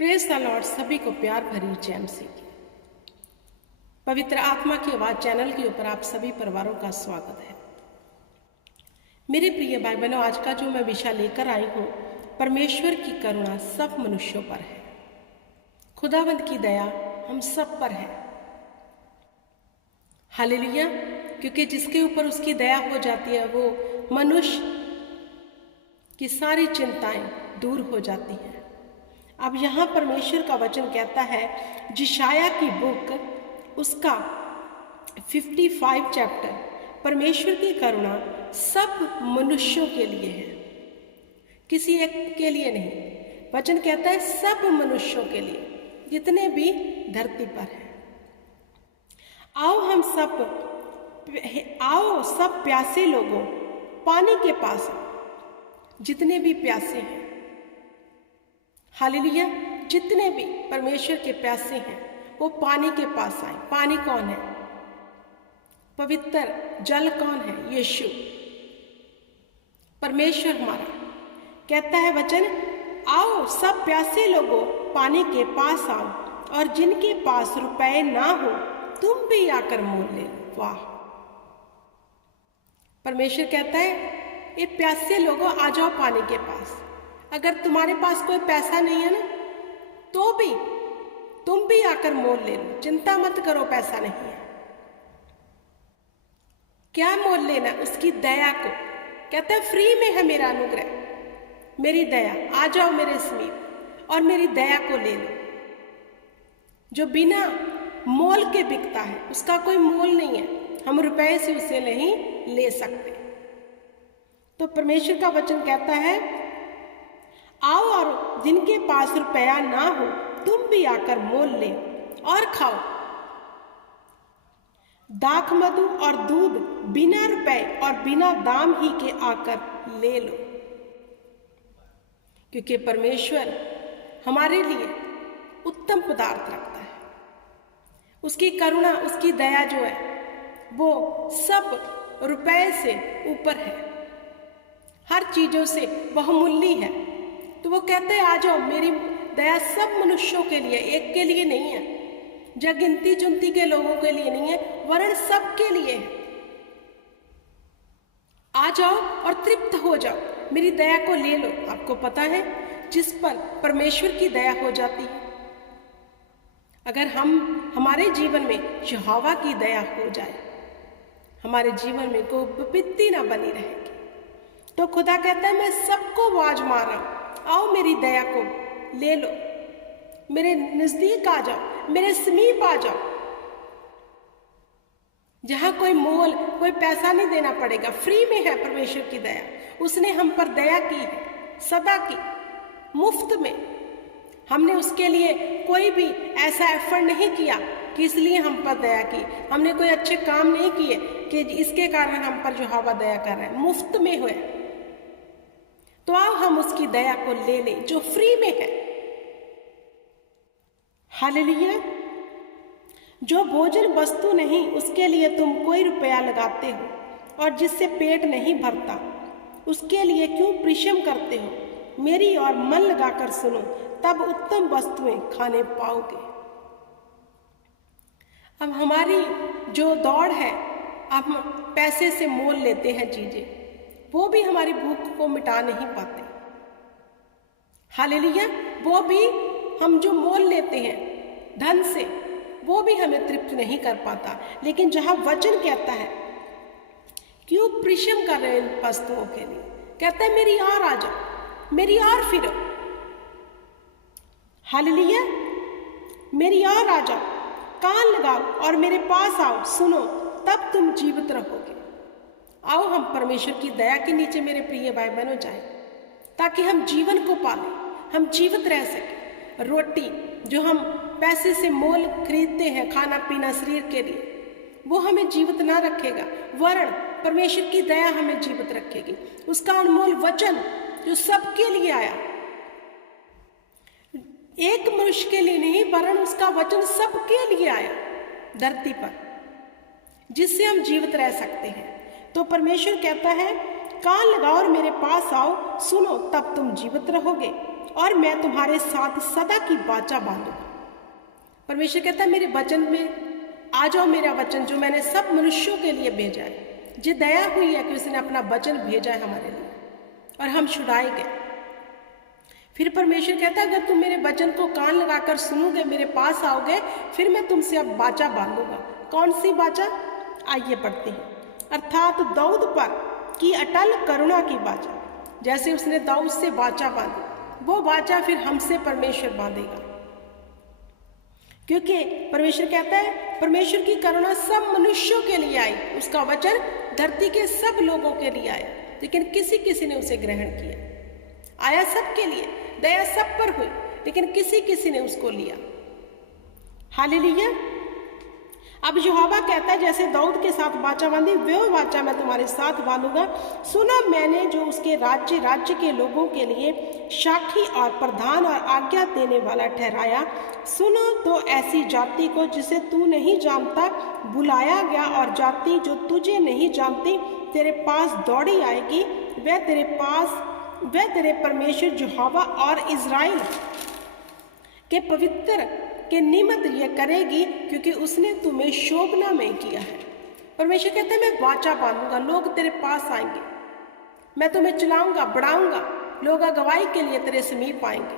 Praise the Lord. सभी को प्यार भरी जय मसीह की पवित्र आत्मा की आवाज चैनल के ऊपर आप सभी परिवारों का स्वागत है। मेरे प्रिय भाई बहनों, आज का जो मैं विषय लेकर आई हूँ, परमेश्वर की करुणा सब मनुष्यों पर है। खुदावंद की दया हम सब पर है। हालेलुया। क्योंकि जिसके ऊपर उसकी दया हो जाती है वो मनुष्य की सारी चिंताएं दूर हो जाती हैं। अब यहाँ परमेश्वर का वचन कहता है, जिशाया की बुक उसका 55 चैप्टर, परमेश्वर की करुणा सब मनुष्यों के लिए है, किसी एक के लिए नहीं। वचन कहता है सब मनुष्यों के लिए, जितने भी धरती पर हैं। आओ सब प्यासे लोगों, पानी के पास आओ। जितने भी प्यासे हैं, हालेलुया, जितने भी परमेश्वर के प्यासे हैं वो पानी के पास आए। पानी कौन है? पवित्र जल कौन है? यीशु, परमेश्वर हमारा। कहता है वचन, आओ सब प्यासे लोगों, पानी के पास आओ, और जिनके पास रुपए ना हो तुम भी आकर मोल ले लो। वाह! परमेश्वर कहता है, ये प्यासे लोगों आ जाओ पानी के पास। अगर तुम्हारे पास कोई पैसा नहीं है ना, तो भी तुम भी आकर मोल ले लो। चिंता मत करो, पैसा नहीं है। क्या मोल लेना? उसकी दया को। कहता है फ्री में है मेरा अनुग्रह, मेरी दया। आ जाओ मेरे समीप और मेरी दया को ले लो। जो बिना मोल के बिकता है उसका कोई मोल नहीं है, हम रुपए से उसे नहीं ले सकते। तो परमेश्वर का वचन कहता है, आओ और जिनके पास रुपया ना हो तुम भी आकर मोल ले और खाओ। दाख मधु और दूध बिना रुपए और बिना दाम ही के आकर ले लो। क्योंकि परमेश्वर हमारे लिए उत्तम पदार्थ रखता है। उसकी करुणा, उसकी दया जो है वो सब रुपए से ऊपर है, हर चीजों से बहुमूल्य है। तो वो कहते हैं, आ जाओ, मेरी दया सब मनुष्यों के लिए, एक के लिए नहीं है, जो गिनती चुनती के लोगों के लिए नहीं है, वरन सब के लिए है। आ जाओ और तृप्त हो जाओ, मेरी दया को ले लो। आपको पता है, जिस पर परमेश्वर की दया हो जाती है, अगर हमारे जीवन में यहोवा की दया हो जाए, हमारे जीवन में कोई विपत्ति ना बनी रहेगी। तो खुदा कहता है, मैं सबको आवाज मार रहा हूं, आओ मेरी दया को ले लो, मेरे नजदीक आ जाओ, मेरे समीप आ जाओ। जहां कोई मोल, कोई पैसा नहीं देना पड़ेगा, फ्री में है परमेश्वर की दया। उसने हम पर दया की है, सदा की, मुफ्त में। हमने उसके लिए कोई भी ऐसा एफर्ट नहीं किया कि इसलिए हम पर दया की। हमने कोई अच्छे काम नहीं किए कि इसके कारण हम पर जो हवा दया कर रहा है, मुफ्त में हुए। तो आओ हम उसकी दया को ले लें जो फ्री में है। हालेलुया। जो भोजन वस्तु नहीं उसके लिए तुम कोई रुपया लगाते हो, और जिससे पेट नहीं भरता उसके लिए क्यों परिश्रम करते हो? मेरी और मन लगाकर सुनो, तब उत्तम वस्तुएं खाने पाओगे। अब हमारी जो दौड़ है, अब हम पैसे से मोल लेते हैं चीजें, वो भी हमारी भूख को मिटा नहीं पाते। हालेलुया। वो भी हम जो मोल लेते हैं धन से, वो भी हमें तृप्त नहीं कर पाता। लेकिन जहां वचन कहता है, क्यों परिश्रम कर रहे हैं वस्तुओं के लिए? कहता है मेरी ओर आ जाओ, मेरी ओर फिरो। हालेलुया। मेरी ओर आ जाओ, कान लगाओ और मेरे पास आओ, सुनो, तब तुम जीवित रहोगे। आओ हम परमेश्वर की दया के नीचे मेरे प्रिय भाई बहनों जाए, ताकि हम जीवन को पालें, हम जीवित रह सकें। रोटी जो हम पैसे से मोल खरीदते हैं, खाना पीना शरीर के लिए, वो हमें जीवित ना रखेगा, वरन परमेश्वर की दया हमें जीवित रखेगी। उसका अनमोल वचन जो सबके लिए आया, एक मनुष्य के लिए नहीं, वरन उसका वचन सबके लिए आया धरती पर, जिससे हम जीवित रह सकते हैं। तो परमेश्वर कहता है, कान लगाओ और मेरे पास आओ, सुनो, तब तुम जीवित रहोगे। और मैं तुम्हारे साथ सदा की वाचा बांधूंगा। परमेश्वर कहता है मेरे वचन में आ जाओ, मेरा वचन जो मैंने सब मनुष्यों के लिए भेजा है। जो दया हुई है कि उसने अपना वचन भेजा है हमारे लिए और हम छुड़ाए गए। फिर परमेश्वर कहता है अगर तुम मेरे वचन को कान लगाकर सुनोगे, मेरे पास आओगे, फिर मैं तुमसे अब वाचा बांधूंगा। कौन सी वाचा? आइए पढ़ते हैं। अर्थात दाऊद पर की अटल करुणा की वाचा। जैसे उसने दाऊद से वाचा बांधी, वो वाचा फिर हमसे परमेश्वर बांधेगा। क्योंकि परमेश्वर कहता है परमेश्वर की करुणा सब मनुष्यों के लिए आई। उसका वचन धरती के सब लोगों के लिए आया, लेकिन किसी किसी ने उसे ग्रहण किया। आया सबके लिए, दया सब पर हुई, लेकिन किसी किसी ने उसको लिया। हालेलुया। अब यहोवा कहता है जैसे दाऊद के साथ वाचा बांधी, वो वाचा मैं तुम्हारे साथ बांधूंगा। सुनो, मैंने जो उसके राज्य के लोगों के लिए साक्षी और प्रधान और आज्ञा देने वाला ठहराया। सुनो तो ऐसी जाति को जिसे तू नहीं जानता बुलाया गया, और जाति जो तुझे नहीं जानती तेरे पास दौड़ी आएगी। वह तेरे परमेश्वर यहोवा और इज़राइल के पवित्र के निमित्त यह करेगी, क्योंकि उसने तुम्हें शोभना में किया है। परमेश्वर कहते हैं मैं वाचा बांधूंगा, लोग तेरे पास आएंगे, मैं तुम्हें चलाऊंगा, बढ़ाऊंगा, लोग गवाही के लिए तेरे समीप आएंगे।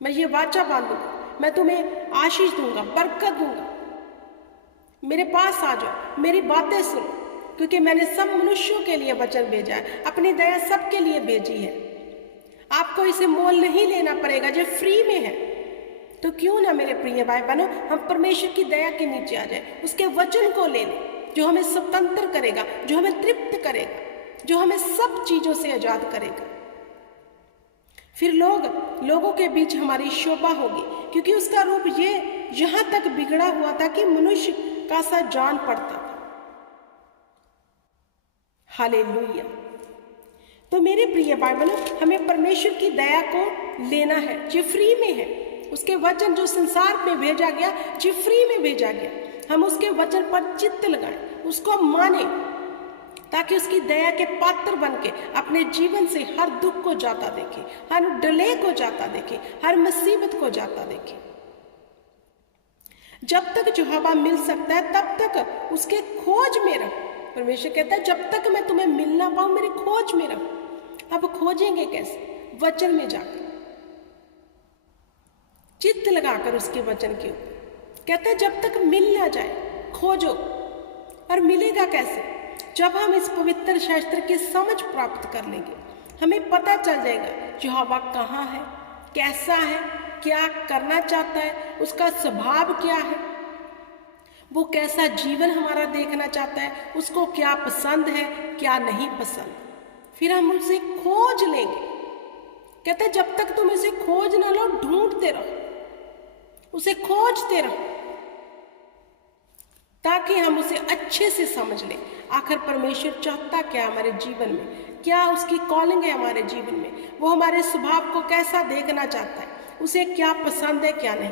मैं ये वाचा बांधूंगा, मैं तुम्हें आशीष दूंगा, बरकत दूंगा। मेरे पास आ जाओ, मेरी बातें सुनो, क्योंकि मैंने सब मनुष्यों के लिए वचन भेजा है, अपनी दया सबके लिए भेजी है। आपको इसे मोल नहीं लेना पड़ेगा, जो फ्री में है। तो क्यों ना मेरे प्रिय भाई बहनों हम परमेश्वर की दया के नीचे आ जाए, उसके वचन को ले लें जो हमें स्वतंत्र करेगा, जो हमें तृप्त करेगा, जो हमें सब चीजों से आजाद करेगा। फिर लोगों के बीच हमारी शोभा होगी, क्योंकि उसका रूप ये यहां तक बिगड़ा हुआ था कि मनुष्य का सा जान पड़ता था। हालेलुया। तो मेरे प्रिय भाई बहनों हमें परमेश्वर की दया को लेना है, जो फ्री में है। उसके वचन जो संसार में भेजा गया, जो फ्री में भेजा गया, हम उसके वचन पर चित्त लगाएं, उसको माने, ताकि उसकी दया के पात्र बन के अपने जीवन से हर दुख को जाता देखे, हर डले को जाता देखे, हर मुसीबत को जाता देखे। जब तक यहोवा मिल सकता है तब तक उसके खोज में रहो। परमेश्वर कहता है जब तक मैं तुम्हें मिल ना पाऊं मेरी खोज में रहो। अब खोजेंगे कैसे? वचन में जाकर, चित्त लगाकर उसके वचन के ऊपर। कहते हैं जब तक मिल ना जाए खोजो। और मिलेगा कैसे? जब हम इस पवित्र शास्त्र की समझ प्राप्त कर लेंगे, हमें पता चल जाएगा यहोवा कहाँ है, कैसा है, क्या करना चाहता है, उसका स्वभाव क्या है, वो कैसा जीवन हमारा देखना चाहता है, उसको क्या पसंद है, क्या नहीं पसंद। फिर हम उसे खोज लेंगे। कहते हैं जब तक तुम इसे खोज ना लो, ढूंढते रहो, उसे खोजते रहो, ताकि हम उसे अच्छे से समझ लें। आखिर परमेश्वर चाहता क्या हमारे जीवन में, क्या उसकी कॉलिंग है हमारे जीवन में, वो हमारे स्वभाव को कैसा देखना चाहता है, उसे क्या पसंद है, क्या नहीं।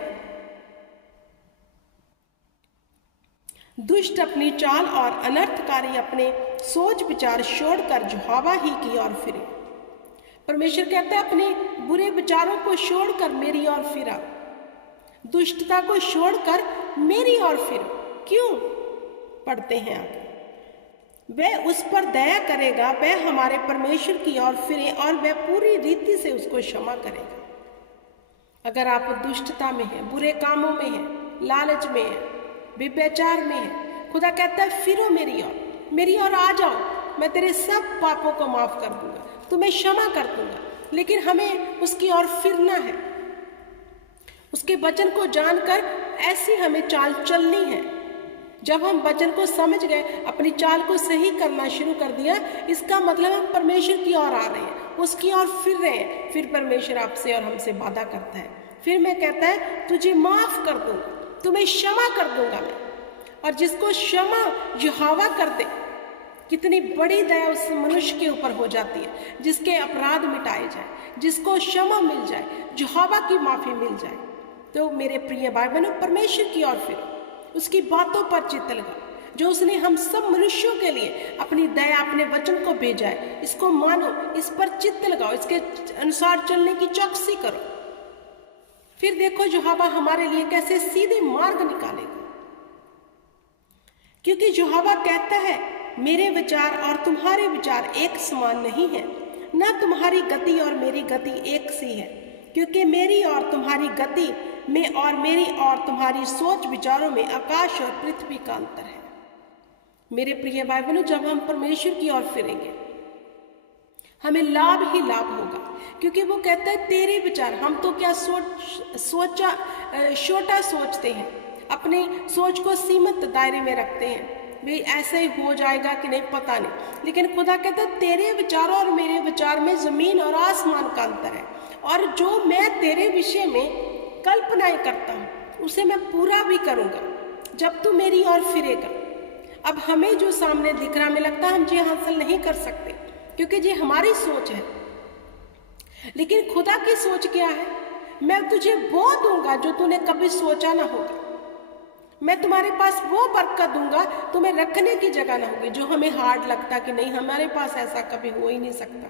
दुष्ट अपनी चाल और अनर्थकारी अपने सोच विचार छोड़कर यहोवा ही की ओर फिरे। परमेश्वर कहता है अपने बुरे विचारों को छोड़कर मेरी ओर फिरा, दुष्टता को छोड़कर मेरी ओर फिरो। क्यों? पढ़ते हैं आगे। वह उस पर दया करेगा, वह हमारे परमेश्वर की ओर फिरे और वह पूरी रीति से उसको क्षमा करेगा। अगर आप दुष्टता में हैं, बुरे कामों में हैं, लालच में हैं, व्यभिचार में हैं, खुदा कहता है फिरो मेरी ओर आ जाओ, मैं तेरे सब पापों को माफ कर दूंगा, तुम्हें क्षमा कर दूंगा। लेकिन हमें उसकी ओर फिरना है, उसके वचन को जानकर ऐसी हमें चाल चलनी है। जब हम वचन को समझ गए, अपनी चाल को सही करना शुरू कर दिया, इसका मतलब हम परमेश्वर की ओर आ रहे हैं, उसकी ओर फिर रहे हैं। फिर परमेश्वर आपसे और हमसे वादा करता है, फिर मैं कहता है तुझे माफ कर दूंगा, तुम्हें क्षमा कर दूंगा मैं। और जिसको क्षमा यहोवा कर दे, कितनी बड़ी दया उस मनुष्य के ऊपर हो जाती है, जिसके अपराध मिटाए जाए, जिसको क्षमा मिल जाए, यहोवा की माफी मिल जाए। तो मेरे प्रिय भाई बहनों परमेश्वर की ओर फिरो, उसकी बातों पर चित्त लगा, जो उसने हम सब मनुष्यों के लिए अपनी दया, अपने वचन को भेजा है। इसको मानो, इस पर चित्त लगाओ, इसके अनुसार चलने की चौकसी करो। फिर देखो यहोवा हमारे लिए कैसे सीधे मार्ग निकालेगा, क्योंकि यहोवा कहता है, मेरे विचार और तुम्हारे विचार एक समान नहीं है, ना तुम्हारी गति और मेरी गति एक सी है। क्योंकि मेरी और तुम्हारी गति में और मेरी और तुम्हारी सोच विचारों में आकाश और पृथ्वी का अंतर है। मेरे प्रिय भाई बहनों, जब हम परमेश्वर की ओर फिरेंगे हमें लाभ ही लाभ होगा, क्योंकि वो कहता है तेरे विचार, हम तो क्या छोटा सोचते हैं, अपनी सोच को सीमित दायरे में रखते हैं, भी ऐसे ही हो जाएगा कि नहीं पता नहीं। लेकिन खुदा कहता है तेरे विचारों और मेरे विचार में जमीन और आसमान का अंतर है, और जो मैं तेरे विषय में कल्पनाएं करता हूँ उसे मैं पूरा भी करूँगा जब तू मेरी ओर फिरेगा। अब हमें जो सामने दिख रहा, हमें लगता है हम ये हासिल नहीं कर सकते, क्योंकि ये हमारी सोच है। लेकिन खुदा की सोच क्या है? मैं तुझे वो दूंगा जो तूने कभी सोचा ना होगा। मैं तुम्हारे पास वो बरकत दूंगा, तुम्हें रखने की जगह ना होगी, जो हमें हार्ड लगता कि नहीं हमारे पास ऐसा कभी हो ही नहीं सकता।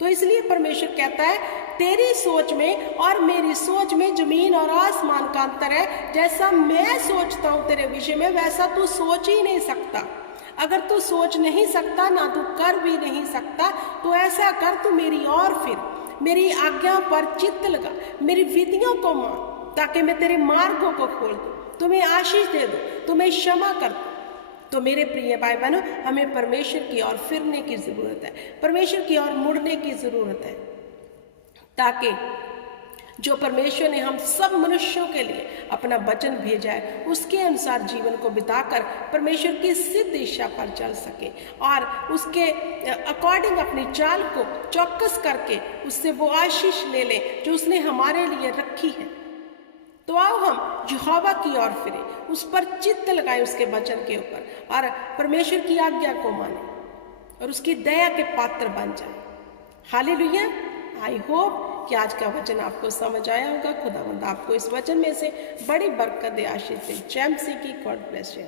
तो इसलिए परमेश्वर कहता है तेरी सोच में और मेरी सोच में जमीन और आसमान का अंतर है। जैसा मैं सोचता हूँ तेरे विषय में, वैसा तू सोच ही नहीं सकता। अगर तू सोच नहीं सकता, ना तू कर भी नहीं सकता, तो ऐसा कर, तू मेरी ओर फिर, मेरी आज्ञा पर चित्त लगा, मेरी विधियों को मान, ताकि मैं तेरे मार्गों को खोल दूं, तुम्हें आशीष दे दूं, तुम्हें क्षमा कर दूं। तो मेरे प्रिय भाई बहनों, हमें परमेश्वर की ओर फिरने की जरूरत है, परमेश्वर की ओर मुड़ने की जरूरत है, ताकि जो परमेश्वर ने हम सब मनुष्यों के लिए अपना वचन भेजा है उसके अनुसार जीवन को बिताकर परमेश्वर की सिद्ध दिशा पर चल सके, और उसके अकॉर्डिंग अपनी चाल को चौकस करके उससे वो आशीष ले ले जो उसने हमारे लिए रखी है। तो आओ हम यहोवा की ओर फिरें, उस पर चित्त लगाएं, उसके वचन के ऊपर, और परमेश्वर की आज्ञा को माने और उसकी दया के पात्र बन जाए। हालेलुया। आई होप कि आज का वचन आपको समझ आया होगा। खुदावंद आपको इस वचन में से बड़ी बरकत दे, आशीष दे। जय मसीह की। God bless you.